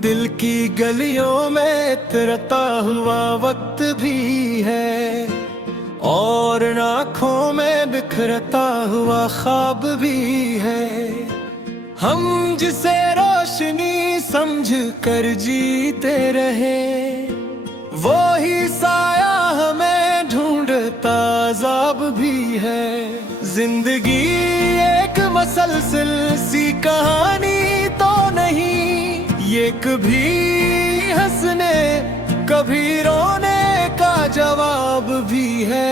दिल की गलियों में इतरता हुआ वक्त भी है और आँखों में बिखरता हुआ ख्वाब भी है। हम जिसे रोशनी समझ कर जीते रहे, वो ही साया हमें ढूंढता अज़ाब भी है। जिंदगी एक मसलसल सी कहानी तो नहीं, ये कभी हंसने कभी रोने का जवाब भी है।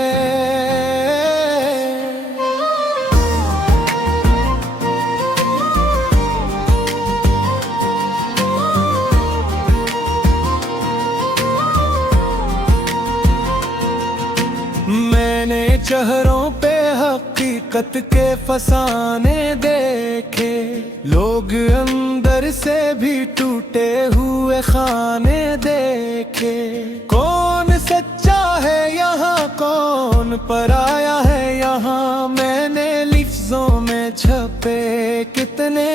मैंने चेहरों पे हकीकत के फसाने देखे, लोग अंदर से भी टूटे हुए खाने देखे। कौन सच्चा है यहाँ, कौन पराया है यहाँ, मैंने लफ्जों में छपे कितने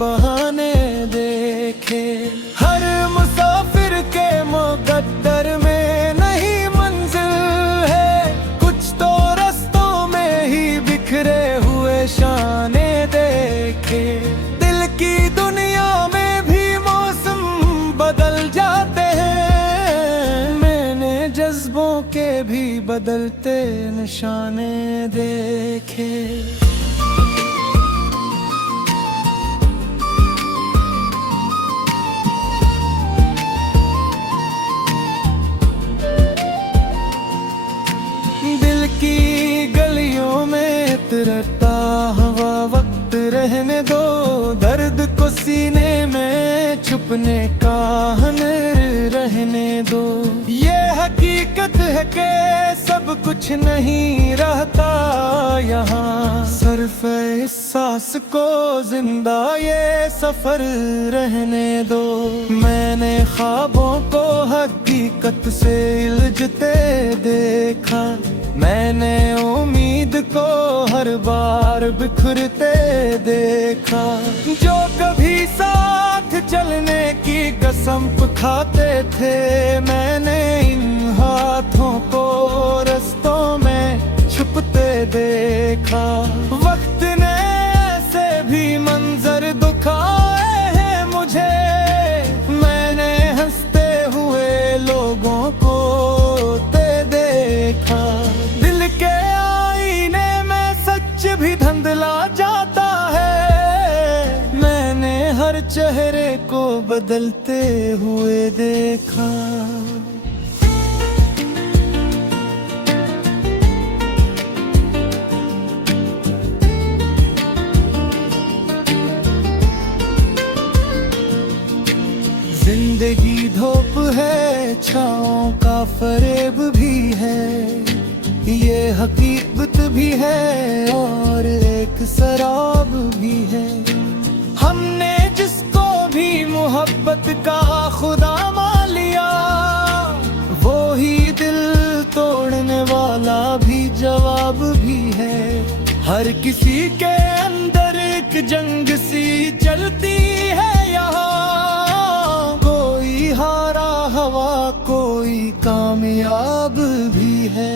बहाने देखे। हर मुसाफिर के मुकद्दर में नहीं मंजिल है, कुछ तो रस्तों में ही बिखरे हुए शाने देखे। दिल की दुनिया में भी मौसम बदल जाते हैं, मैंने जज्बों के भी बदलते निशाने देखे। दिल की गलियों में इतरता हवा वक्त रहने दो, दर्द को सीने में छुपने का हुनर रहने दो। ये हकीकत है कि सब कुछ नहीं रहता यहाँ, सिर्फ इस सांस को जिंदा ये सफर रहने दो। मैंने ख्वाबों को हकीकत से उलझते देखा, मैंने उम्मीद को हर बार बिखरते देखा। जो कभी साथ चलने की कसम खाते थे, मैंने इन हाथों को रस्तों में छुपते देखा। वक्त ने ऐसे भी मंजर दिखाए हैं मुझे, मैंने हंसते हुए लोगों को देखा। दिल के आईने में सच भी धुंधला जाता है, मैंने हर चेहरे को बदलते हुए देखा। जिंदगी धूप है, छाँव का फरेब भी है, ये हकीकत भी है और एक शराब भी है। हमने जिसको भी मोहब्बत का खुदा मान लिया, वो ही दिल तोड़ने वाला भी जवाब भी है। हर किसी के अंदर एक जंग सी चलती है यहाँ, कोई हारा हवा कोई कामयाब भी है।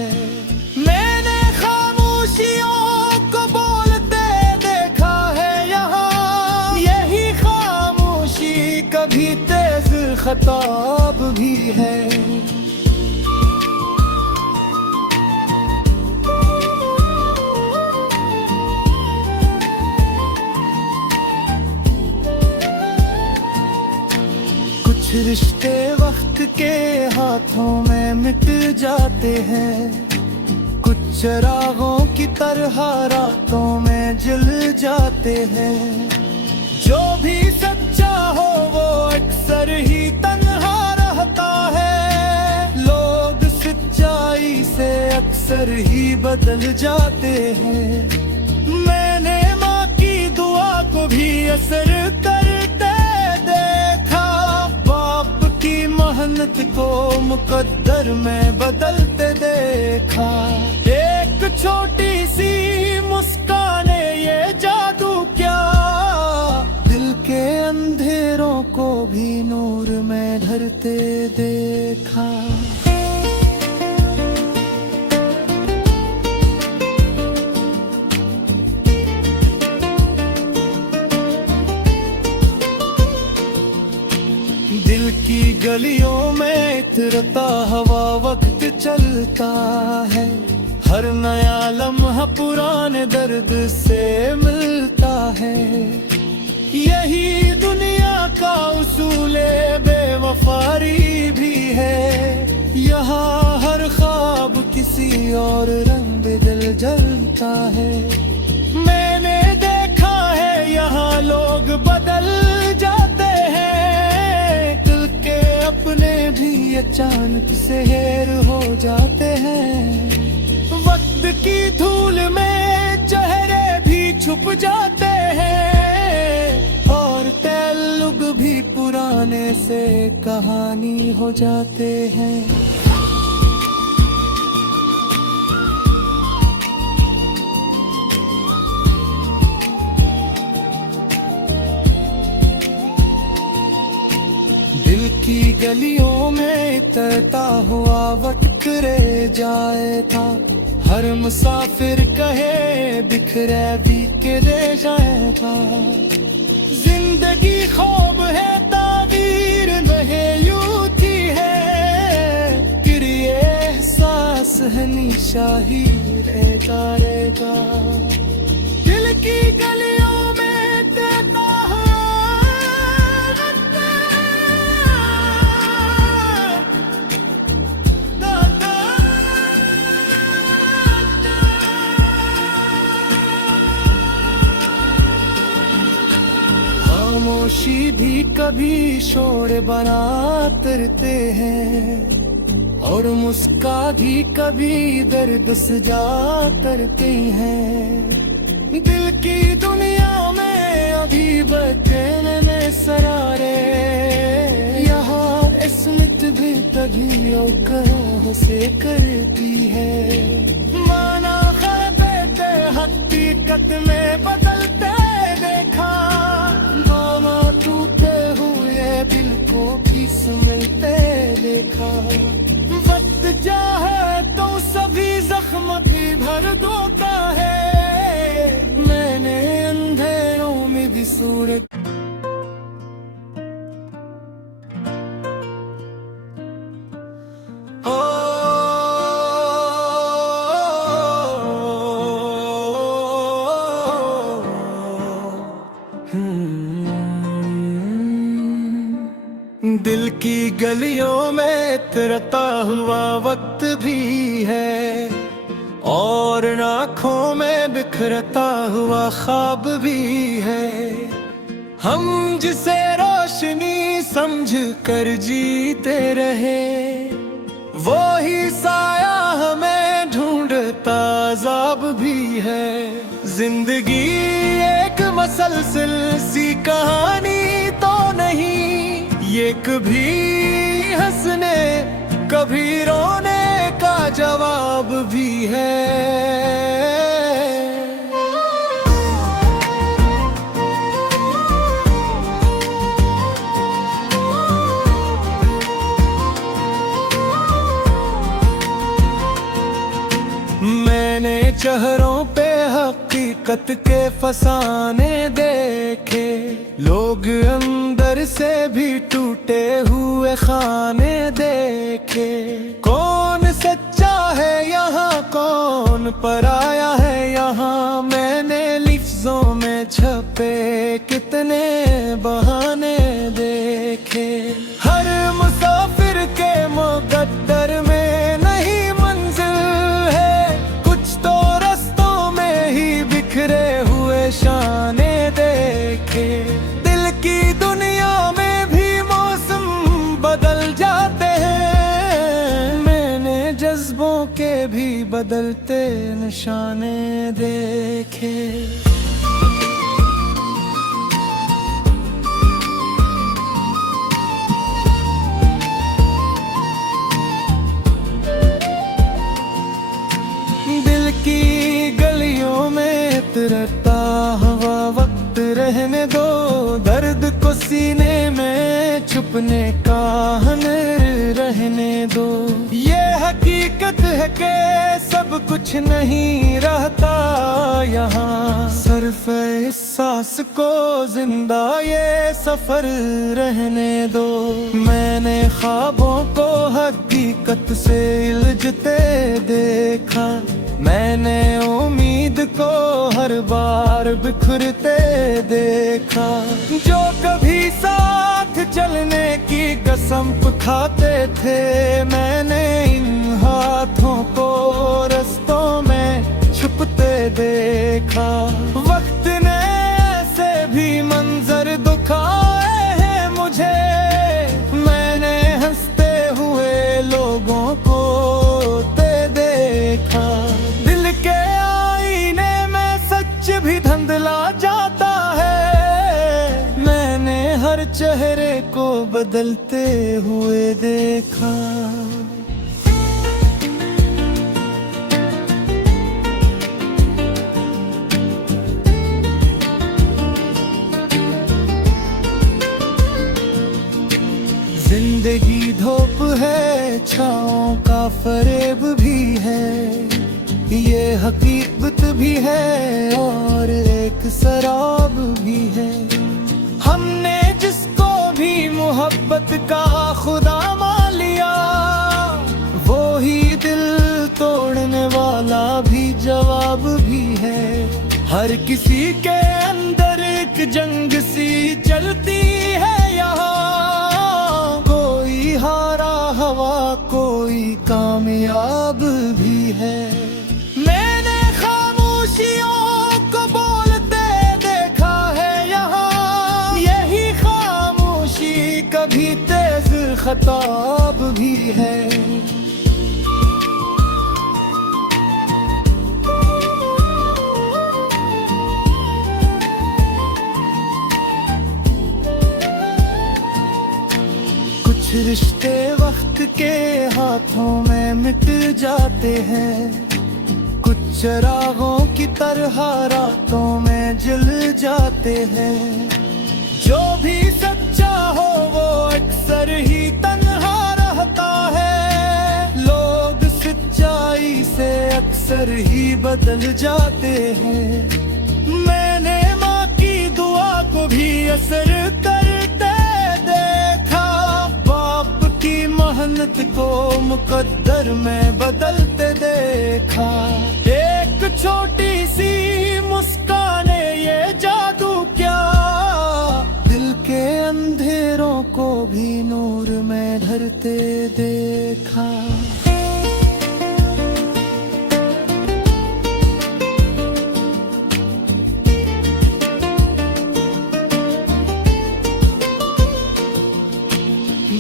मैंने खामोशियों को बोलते देखा है यहाँ, यही खामोशी कभी तेज खताब भी है। कुछ रिश्ते वक्त के हाथों में मिट जाते हैं, कुछ चरागों की तरह रातों में जल जाते हैं। जो भी सच्चा हो वो अक्सर ही तन्हा रहता है, लोग सच्चाई से अक्सर ही बदल जाते हैं। मैंने माँ की दुआ को भी असर करते देखा, बाप की मेहनत को मुकद्दर में बदलते देखा। एक छोटी सी मुस्कान ये जादू क्या ढलते देखा। दिल की गलियों में इतरता हवा वक्त चलता है, हर नया लम्हा पुराने दर्द से मिलता है। यही दुनिया का उसूले बेवफारी भी है, यहाँ हर ख्वाब किसी और रंग दिल जलता है। मैंने देखा है यहाँ लोग बदल जाते हैं, दिल के अपने भी अचानक से हेर हो जाते हैं। वक्त की धूल में चेहरे भी छुप जाते हैं, और ताल्लुक भी पुराने से कहानी हो जाते हैं। दिल की गलियों में तरता हुआ वक्त रह जाए था, हर मुसाफिर कहे बिखरे भी के रह जाए था। जिंदगी ख्वाब है ताबीर नहीं यूं थी है, फिर ये एहसास है निशाही रहता रहेगा। दिल की गलियों में तेरा खामोशी भी कभी शोर बना करते हैं, और मुस्का भी कभी दर्द सजा करते हैं। दिल की दुनिया में अभी बचने में सरारे, यहाँ इसमत भी तभी औकात से करती है। माना खैबे हकीकत में बदलते देखा, टूटे हुए दिल को किस मिलते देखा। वक्त चाहे तो सभी जख्म भी भर देता है, मैंने अंधेरों में भी सूरज दिल की गलियों में तरता हुआ वक्त भी है, और आँखों में बिखरता हुआ ख्वाब भी है। हम जिसे रोशनी समझ कर जीते रहे, वो ही साया हमें ढूंढता अज़ाब भी है। जिंदगी एक मसलसल सी कहानी तो नहीं, ये कभी हंसने कभी रोने का जवाब भी है। मैंने चेहरों पे हकीकत के फसाने देखे, लोग अंदर से भी टूटे हुए खाने देखे। कौन सच्चा है यहाँ कौन पराया है यहाँ, मैंने लफ्जों में छपे कितने बहाने देखे। हर मुसाफिर के मुकद्दर में नहीं मंजिल है, कुछ तो रस्तों में ही बिखरे हुए शाने देखे। दिल की दुनिया में भी मौसम बदल जाते हैं, मैंने जज्बों के भी बदलते निशाने देखे। दिल की गलियों में तरता हवा वक्त रहने दो, दर्द को सीने में छुपने का रहने दो। ये हकीकत है कि सब कुछ नहीं रहता यहाँ, सिर्फ इस सांस को जिंदा ये सफर रहने दो। मैंने ख्वाबों को हकीकत से उलझते देखा, मैंने उम्मीद को हर बार बिखरते देखा। जो कभी साथ चलने की कसम खाते थे, मैंने इन हाथों को रस्तों में छुपते देखा। वक्त ने ऐसे भी मंजर दिखाए हैं मुझे, मैंने हंसते हुए लोगों को देखा। दिल के आईने में सच भी धुंधला जाता है, मैंने हर चेहरे को बदलते हुए देखा। जिंदगी धूप है, छाँव का फरेब भी है, ये हकीकत भी है और एक शराब भी है। हमने जिसको भी मोहब्बत का खुदा मान लिया, वो ही दिल तोड़ने वाला भी जवाब भी है। हर किसी के अंदर एक जंग सी चलती है यहाँ, कोई हारा हवा कोई कामयाब भी है। मैंने खामोशियों को बोलते देखा है यहाँ, यही खामोशी कभी तेज खताब भी है। कुछ रिश्ते वक्त के हाथों में मिट जाते हैं, कुछ चरागों की तरह रातों में जल जाते हैं। जो भी सच्चा हो वो अक्सर ही तन्हा रहता है, लोग सच्चाई से अक्सर ही बदल जाते हैं। मैंने माँ की दुआ को भी असर करते देखा, बाप की मेहनत को मुकद्दर में बदलते देखा। एक छोटी सी मुस्कान ये जादू क्या, दिल के अंधेरों को भी नूर में ढरते देखा।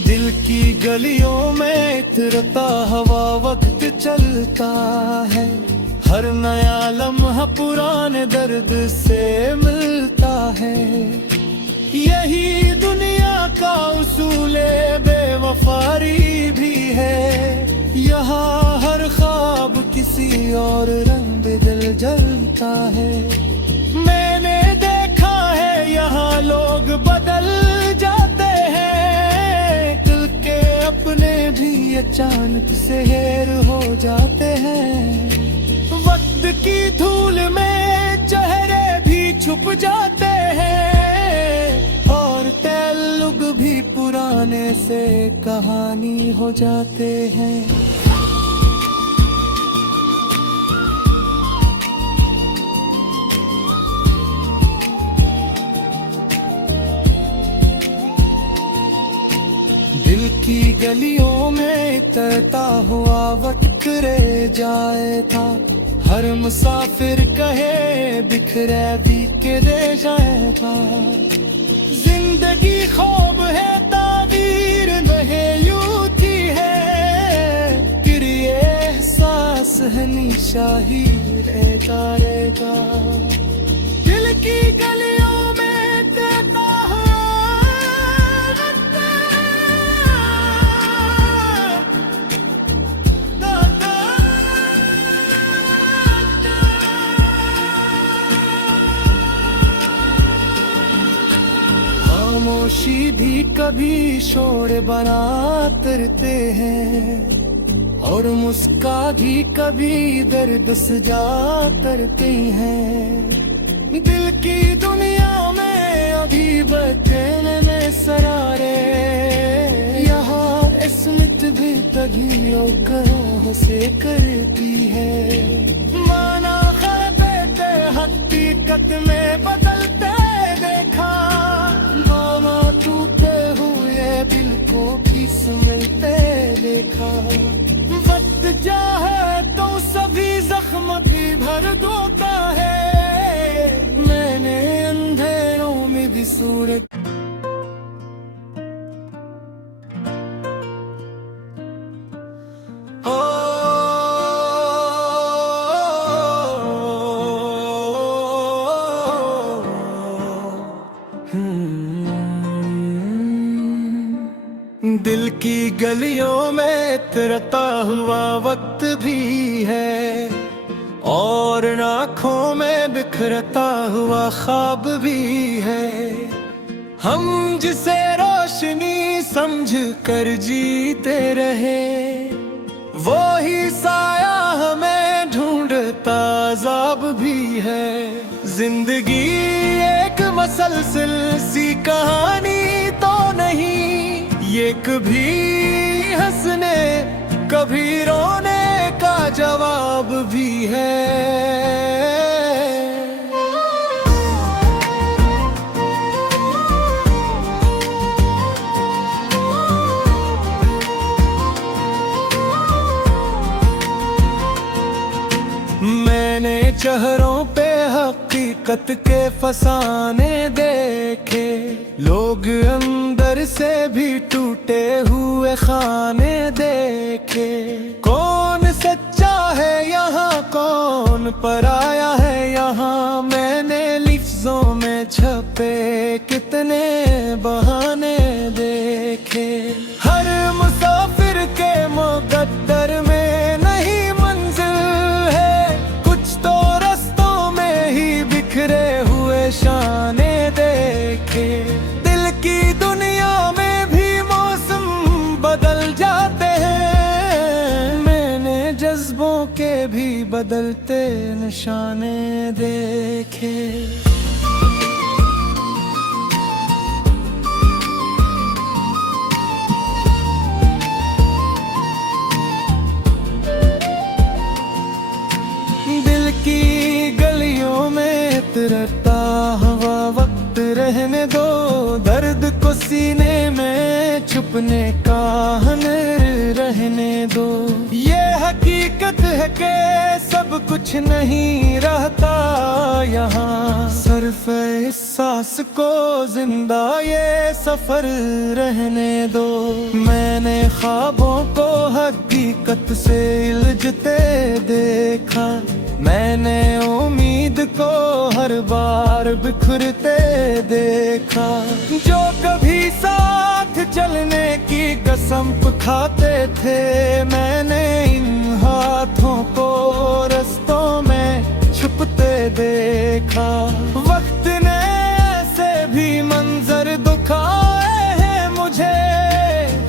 दिल की गलियों में इतरता हवा वक्त चलता है, हर नया लम्हा पुराने दर्द से मिलता है। यही दुनिया का उसूले बेवफारी भी है, यहाँ हर ख्वाब किसी और रंग दिल जलता है। मैंने देखा है यहाँ लोग बदल जाते हैं, दिल के अपने भी अचानक से हेर हो जाते हैं। वक्त की धूल में चेहरे भी छुप जाते हैं, और ताल्लुक भी पुराने से कहानी हो जाते हैं। दिल की गलियों में तरता हुआ वक्त रह जाए था, हर मुसाफिर कहे बिखरे भी के रह जाएगा। जिंदगी ख्वाब है ताबीर नहीं यूं की है, फिर ये एहसास है निशाही रहता रहेगा। दिल की गलियों में तरता खामोशी भी कभी शोर बना करते हैं, और मुस्कान कभी दर्द सजा करती हैं। दिल की दुनिया में अभी बचने में सरारे, यहाँ स्मित भी तगियों करों से करती है। माना खैबेते हकीकत में बदलते देखा, मामा टूटे हुए दिल को किस मिलते देखा। वक्त चाहे तो सभी जख्म भी भर देता है, मैंने अंधेरों में भी सूरत। दिल की गलियों में तरता हुआ वक्त भी है, और आँखों में बिखरता हुआ ख्वाब भी है। हम जिसे रोशनी समझ कर जीते रहे, वो ही साया हमें ढूंढता अज़ाब भी है। जिंदगी एक मसलसल सी कहानी तो नहीं, ये कभी हंसने कभी रोने का जवाब भी है। मैंने चेहरों पे हकीकत के फसाने देखे, लोग अंदर से भी टूटे हुए खाने देखे। कौन सच्चा है यहाँ, कौन पराया है यहाँ, मैंने लिफ्ज़ों में छपे कितने बहाने देखे। हर मुसाफिर के मुक़द्दर में नहीं मंजिल है, कुछ तो रस्तों में ही बिखरे हुए शाने देखे। दिल की दुनिया में भी मौसम बदल जाते हैं, मैंने जज्बों के भी बदलते निशाने देखे। दिल की गलियों में तरता हवा वक्त रहने दो, दर्द को सीने में छुपने का हुनर रहने दो। ये हकीकत है कि सब कुछ नहीं रहता यहाँ, सिर्फ इस सांस को जिंदा ये सफर रहने दो। मैंने ख्वाबों को हकीकत से उलझते देखा, मैंने उम्मीद को हर बार बिखरते देखा। जो कभी साथ चलने की कसम खाते थे, मैंने इन हाथों को रस्तों में छुपते देखा। वक्त ने ऐसे भी मंजर दिखाए हैं मुझे,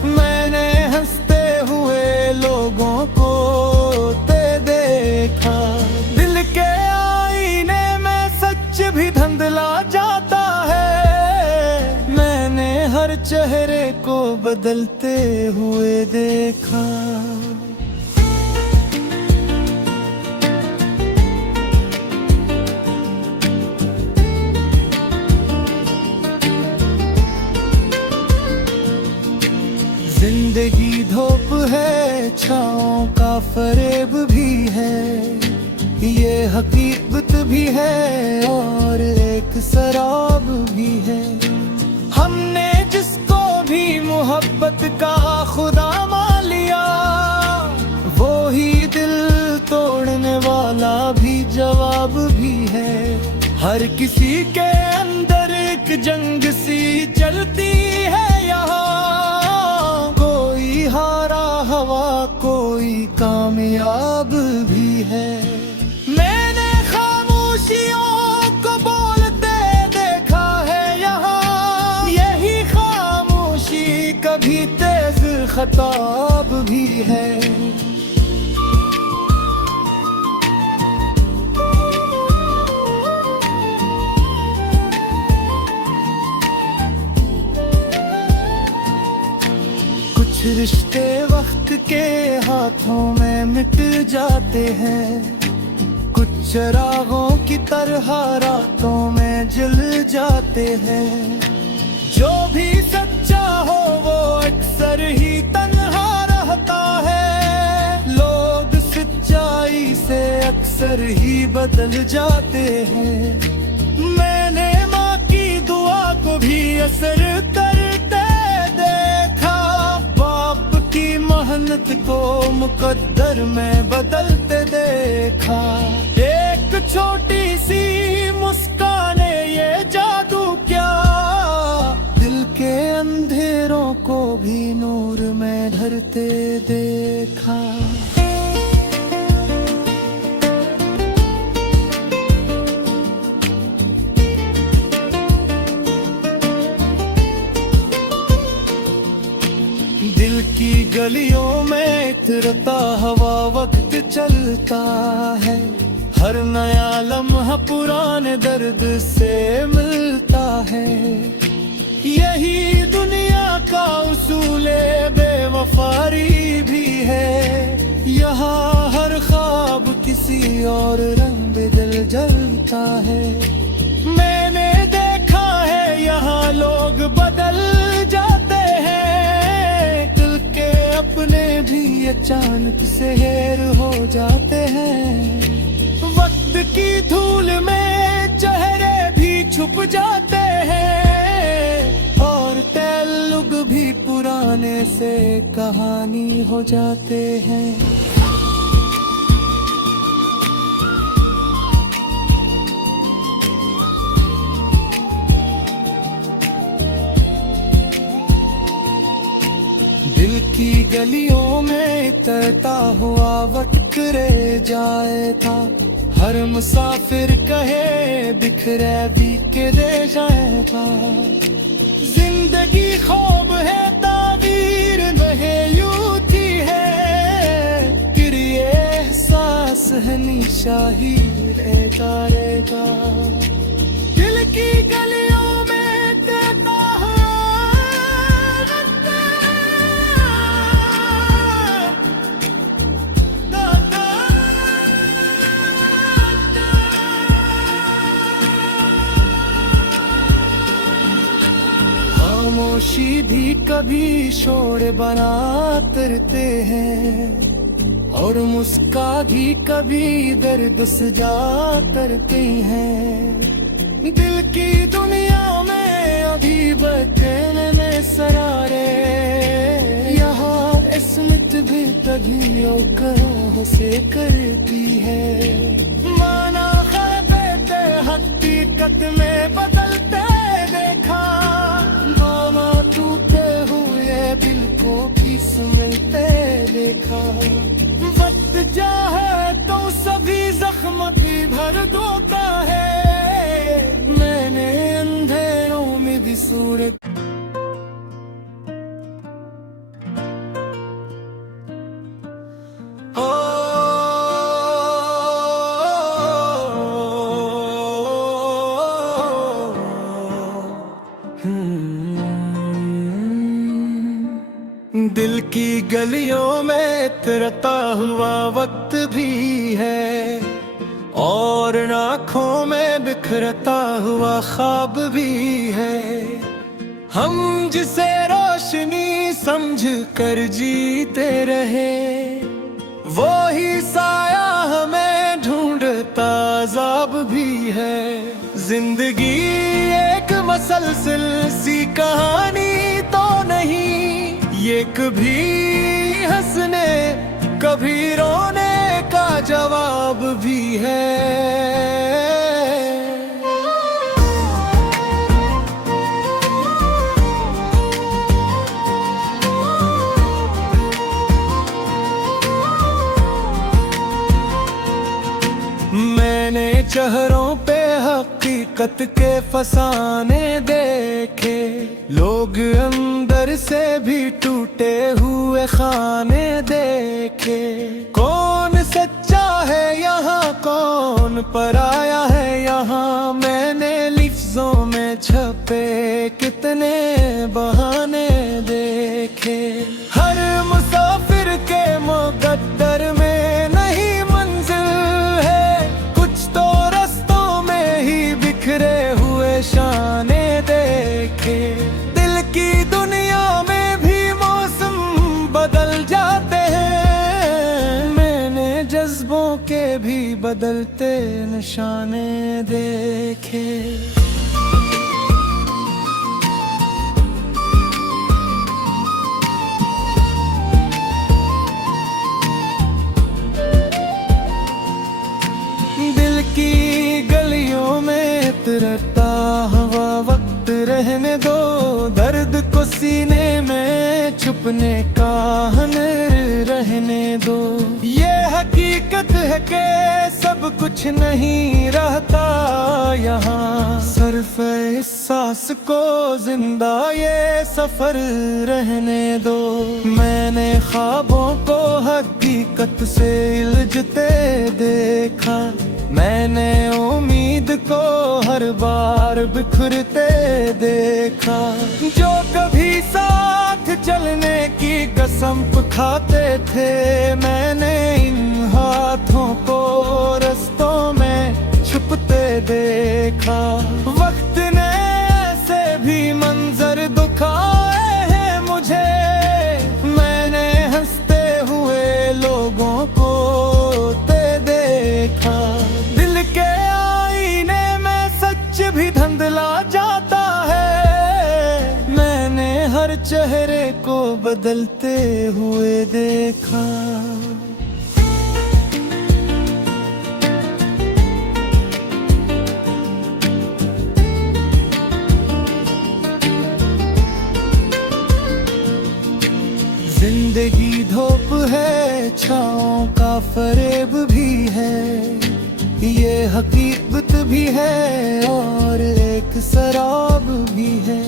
मैंने हंसते हुए लोगों को देखा। दिल के आईने में सच भी धुंधला जाता है, मैंने हर चेहरे को बदलते हुए देखा। जिंदगी धूप है, छाँव का फरेब भी है, ये हकीकत भी है और एक शराब भी है। हमने जिसको भी मोहब्बत का खुदा मान लिया, वो ही दिल तोड़ने वाला भी जवाब भी है। हर किसी के अंदर एक जंग सी चलती है यहाँ, कोई हारा हवा कोई कामयाब भी है। मैंने खामोशियों को बोलते देखा है यहाँ, यही खताब भी है। कुछ रिश्ते वक्त के हाथों में मिट जाते हैं, कुछ चरागों की तरह रातों में जल जाते हैं। जो भी सच्चा हो वो अक्सर ही तन्हा रहता है, लोग सच्चाई से अक्सर ही बदल जाते हैं। मैंने माँ की दुआ को भी असर करते देखा, बाप की मेहनत को मुकद्दर में बदलते देखा। एक छोटी सी मुस्काने ये जादू क्या, दिल के अंधेरों को भी नूर में ढलते देखा। दिल की गलियों में इतरता हवा वक्त चलता है, हर नया लम्हा पुराने दर्द से मिलता है। यही दुनिया का उसूले बेवफारी भी है, यहाँ हर ख्वाब किसी और रंग दिल जलता है। मैंने देखा है यहाँ लोग बदल जाते हैं, दिल के अपने भी अचानक से हेर हो जाते हैं। वक्त की धूल में चेहरे भी छुप जाते हैं, और ताल्लुक भी पुराने से कहानी हो जाते हैं। दिल की गलियों में तैरता हुआ वक्त रह जाए था, हर मुसाफिर कहे बिखरे भी के रह जाएगा। जिंदगी ख्वाब है ताबीर नहीं यूं थी है, फिर ये एहसास है निशाही रहता रहेगा। दिल की गलियों में तैरता खामोशी भी कभी शोर बना करते हैं, और मुस्का भी कभी दर्द सजा करते हैं। दिल की दुनिया में अभी बचने में सरारे, यहाँ इसमत भी तभी औकात से करती है। माना ख्वाबे हकीकत में बदलते देखा, मामा टूटे हुए दिल को किस मिलते देखा। वक्त चाहे तो सभी जख्म भी भर देता है, मैंने अंधेरों में भी सूरत दिल की गलियों में इतरता हुआ वक्त भी है, और आँखों में बिखरता हुआ ख्वाब भी है। हम जिसे रोशनी समझ कर जीते रहे, वो ही साया हमें ढूंढता अज़ाब भी है। जिंदगी एक मसलसल सी कहानी तो नहीं, ये कभी हंसने कभी रोने का जवाब भी है। मैंने चेहरों पे हकीकत के फसाने देखे, लोग अंदर से भी टूटे हुए हुए खाने देखे। कौन सच्चा है यहाँ, कौन पराया है यहाँ, मैंने लफ्जों में छपे कितने बहाने देखे। हर मुसाफिर के मुकद्दर में नहीं मंजिल है, कुछ तो रस्तों में ही बिखरे हुए शाने देखे। दिल की दुनिया में भी मौसम बदल जाते हैं, मैंने जज्बों के भी बदलते निशाने देखे। दिल की गलियों में इतरता हवा वक्त रहने दो, दर्द को सीने में छुपने का हुनर रहने दो। ये हकीकत है कि सब कुछ नहीं रहता यहाँ, सिर्फ इस सांस को जिंदा ये सफर रहने दो। मैंने ख्वाबों को हकीकत से उलझते देखा, मैंने उम्मीद को हर बार बिखरते देखा। जो कभी साथ चलने की कसम खाते थे, मैंने इन हाथों को रस्तों में छुपते देखा। वक्त ने ऐसे भी मंजर दिखाए हैं मुझे, मैंने हंसते हुए लोगों को देखा। दिल के आईने में सच भी धुंधला जाता है, मैंने हर चेहरे को बदलते हुए देखा। जिंदगी धूप है, छाँव का फरेब भी है, ये हकीकत भी है और एक शराब भी है।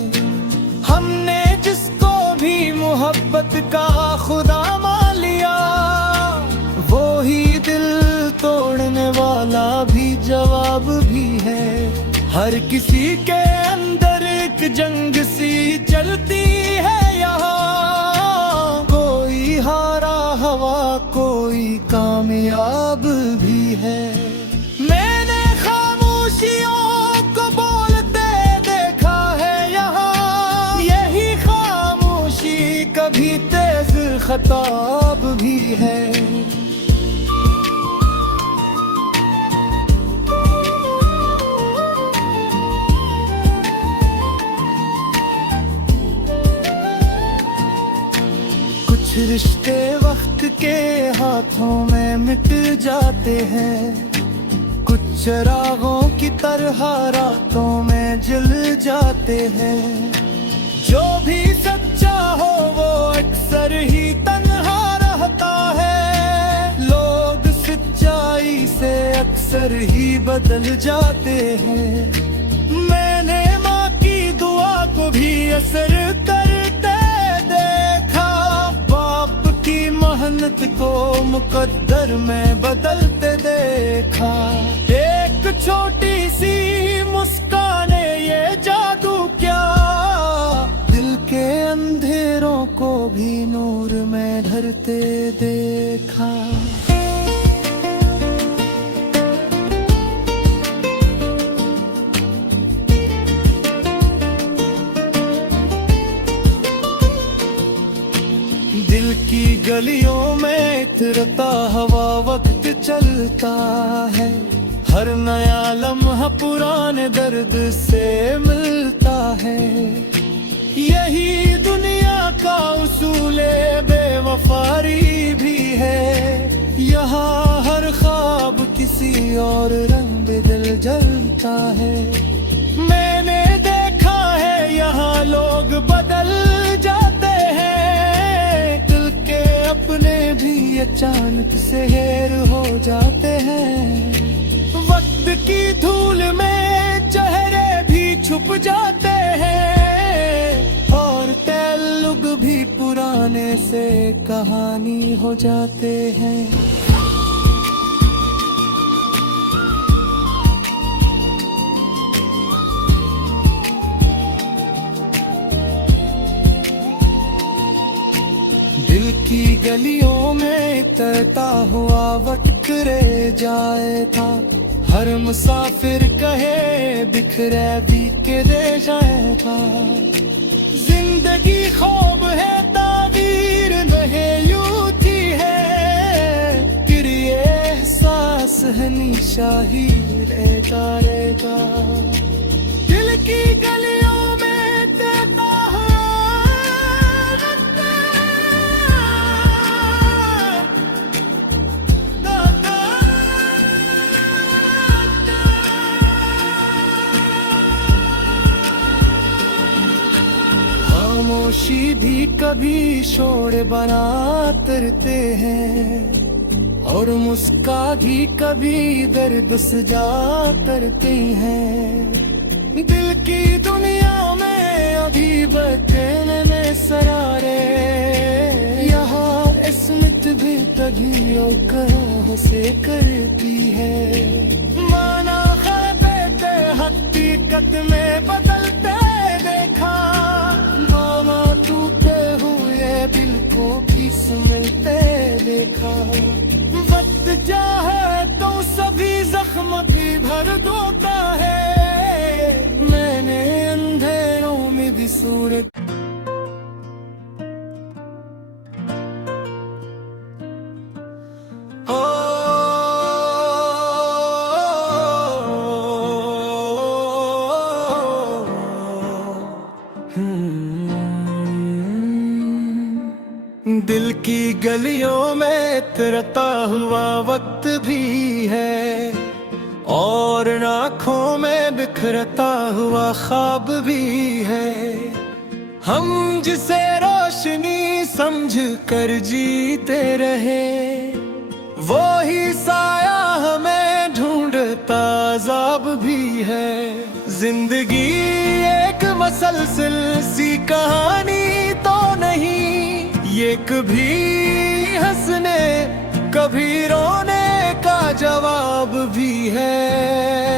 हमने जिसको भी मोहब्बत का खुदा मान लिया, वो ही दिल तोड़ने वाला भी जवाब भी है। हर किसी के अंदर एक जंग सी चलती है यहाँ, कोई हारा हवा कोई कामयाब भी है। मैंने खामोशियों को बोलते देखा है यहाँ, यही खामोशी कभी तेज खताब भी है। कुछ रिश्ते वक्त के हाथों में मिट जाते हैं, कुछ चरागों की तरह रातों में जल जाते हैं। जो भी सच्चा हो वो अक्सर ही तन्हा रहता है, लोग सच्चाई से अक्सर ही बदल जाते हैं। मैंने माँ की दुआ को भी असर करते देखा, बाप की मेहनत को मुकद्दर में बदलते देखा। एक छोटी सी मुस्कान ये जादू क्या, दिल के अंधेरों को भी नूर में ढरते देखा। दिल की गलियों में इतरता हवा वक्त चलता है, हर नया लम्हा पुराने दर्द से मिलता है। यही दुनिया का उसूले बेवफारी भी है, यहाँ हर ख्वाब किसी और रंग दिल जलता है। मैंने देखा है यहाँ लोग बदल जाते हैं, दिल के अपने भी अचानक से हेर हो जाते हैं। वक्त की धूल में चेहरे भी छुप जाते हैं और ताल्लुक भी पुराने जैसे कहानी हो जाते हैं। दिल की गलियों में तैरता हुआ वक्त रह जाए था, हर मुसाफिर कहे बिखरे भी के रह जाए था। जिंदगी ख्वाब है ताबीर नहीं यूं थी है, फिर ये एहसास है निशाही रहता रहेगा। दिल की गलियों में तैरता खामोशी भी कभी शोर बना करते हैं, और मुस्का भी कभी दर्द सजा करते हैं। दिल की दुनिया में अभी बचने में सरारे, यहाँ इसमत भी तभी औकात से करती है। माना खैबे हकीकत में बदलते देखा, मामा टूटे हुए दिल को किस मिलते देखा। वक्त चाहे तो सभी जख्म भी भर देता है, मैंने अंधेरों में भी सूरत दिल की गलियों में तैरता हुआ वक्त भी है, और आँखों में बिखरता हुआ ख्वाब भी है। हम जिसे रोशनी समझ कर जीते रहे, वो ही साया हमें ढूंढता अज़ाब भी है। जिंदगी एक मसलसल सी कहानी तो नहीं, ये कभी हंसने कभी रोने का जवाब भी है।